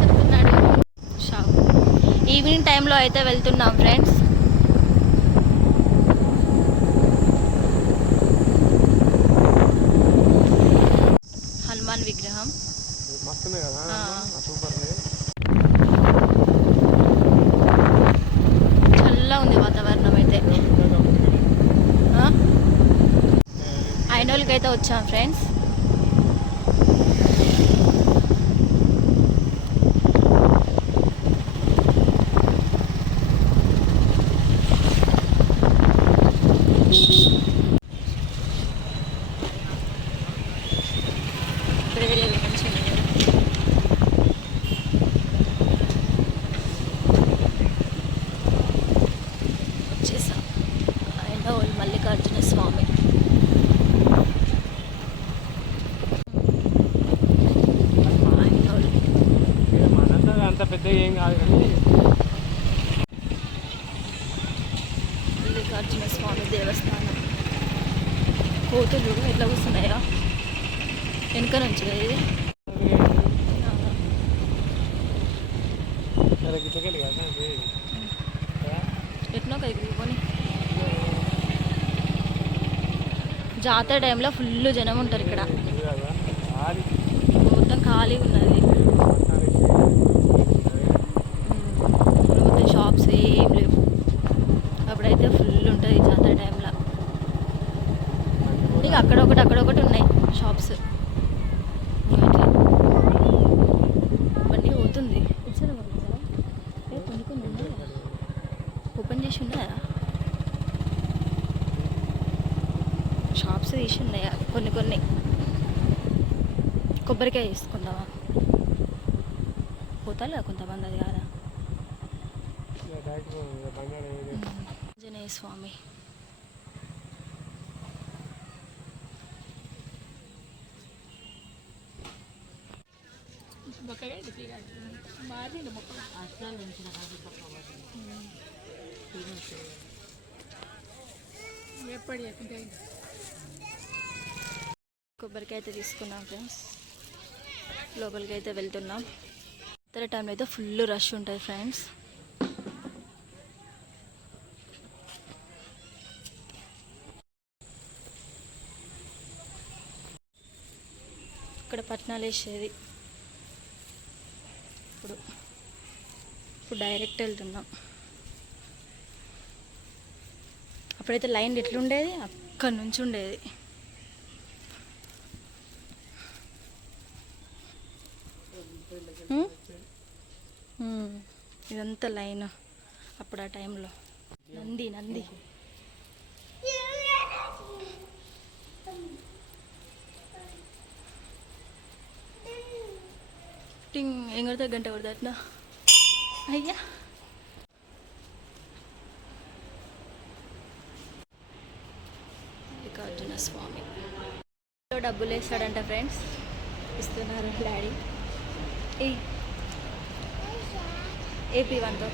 చెప్తున్నాడు. ఈవినింగ్ టైంలో అయితే వెళ్తున్నాం ఫ్రెండ్స్. హనుమాన్ విగ్రహం చల్లగా ఉంది వాతావరణం అయితే. ఐనోల్కి అయితే వచ్చాం ఫ్రెండ్స్. వచ్చేసాం ఐనోల్ మల్లికార్జున స్వామి. అంత పెద్ద ఏం కాదు కానీ మల్లికార్జున స్వామి దేవస్థానం. కోతులు ఎట్లా కూర్చున్నాయా వెనుక నుంచి ఇది. ఎట్నో కైకొని జాతర టైంలో ఫుల్ జనం ఉంటారు ఇక్కడ. మొత్తం ఖాళీగా ఉన్నది. మొత్తం షాప్స్ ఏం లేవు. అప్పుడైతే ఫుల్ ఉంటుంది జాతర టైంలో. ఇక అక్కడొకటి ఉన్నాయి షాప్స్. బండి పోతుంది. ఓపెన్ చేసి ఉన్నాయా షాప్స్? తీసి ఉన్నాయా కొన్ని. కొబ్బరికాయ తీసుకుందామా? పోతాలే కొంతమంది. అది కాదా ఆంజనేయ స్వామి. కొబ్బరికాయ అయితే తీసుకున్నాం ఫ్రెండ్స్. లోపలికి అయితే వెళ్తున్నాం. ఇతర టైంలో అయితే ఫుల్ రష్ ఉంటుంది ఫ్రెండ్స్. ఇక్కడ పట్నాలు వేసేది. ఇప్పుడు డైరెక్ట్ వెళ్తున్నాం. అప్పుడైతే లైన్ ఎట్లుండేది, అక్కడి నుంచి ఉండేది. ఇదంతా లైన్ అప్పుడు ఆ టైంలో. నంది టింగ్ ఏం కొడతా గంట కొడతా అట్లా. అయ్యా మల్లికార్జున స్వామి డబ్బులు వేస్తాడంట ఫ్రెండ్స్. ఇస్తున్నారు డాడీ. ఏపీ 1తో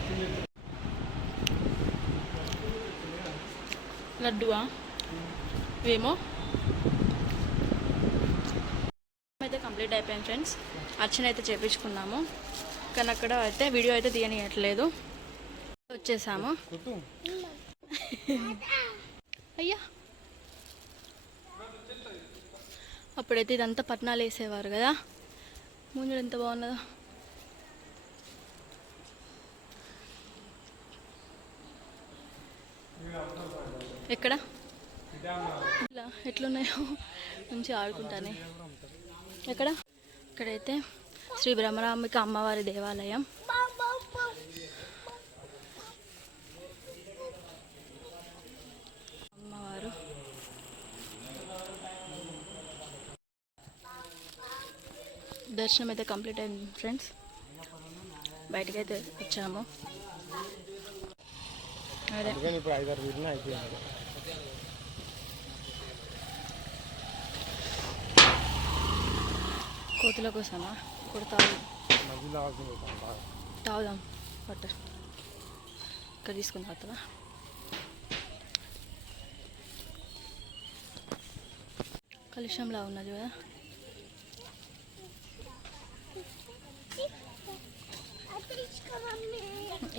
లడ్డువా ఏమో. అయితే కంప్లీట్ అయిపోయింది ఫ్రెండ్స్. అర్చన అయితే చేపించుకున్నాము. కానీ అక్కడ అయితే వీడియో అయితే తీయనియట్లేదు. వచ్చేసాము. అయ్యా అప్పుడైతే ఇదంతా పట్నాలు వేసేవారు కదా. ముందు ఎంత బాగున్నదో. ఎక్కడ ఇలా ఎట్లున్నాయో మంచిగా ఆడుకుంటానే. ఇక్కడైతే శ్రీ బ్రహ్మరాంబిక అమ్మవారి దేవాలయం. అమ్మవారు దర్శనం అయితే కంప్లీట్ అయింది ఫ్రెండ్స్. బయటకైతే వచ్చాము. అదే కోతుల కోసమా? ఇప్పుడు తాగుదాం వాటర్. ఇక్కడ తీసుకుని తాగుతావా? కలుషంలా ఉన్నది కదా.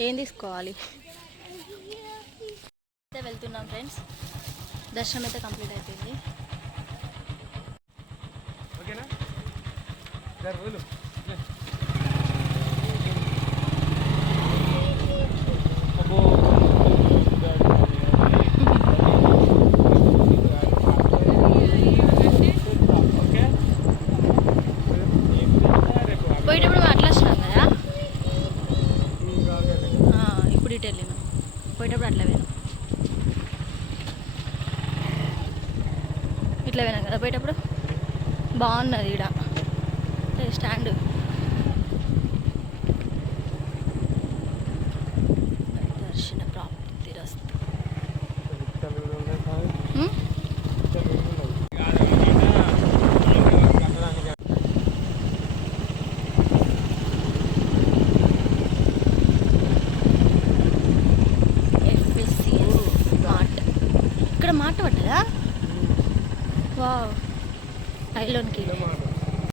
ఏం తీసుకోవాలి అయితే వెళ్తున్నాం ఫ్రెండ్స్. దర్శనం అయితే కంప్లీట్ అయిపోయింది. ఓకేనా జర రోజులు అబ్బో ఓకే పోయేటప్పుడు అట్లా వచ్చినాం కదా. ఇప్పుడు ఇటు వెళ్ళినాం. పోయేటప్పుడు అట్లా పోయినాం. ఇట్లా పోయినాం కదా పోయేటప్పుడు. బాగున్నది ఈడ స్టాండ్. దర్శన ప్రాప్తి రస్తు. మార్ట్. ఇక్కడ మార్ట్ పడ్డదా? వావ్. ఐలోన్కి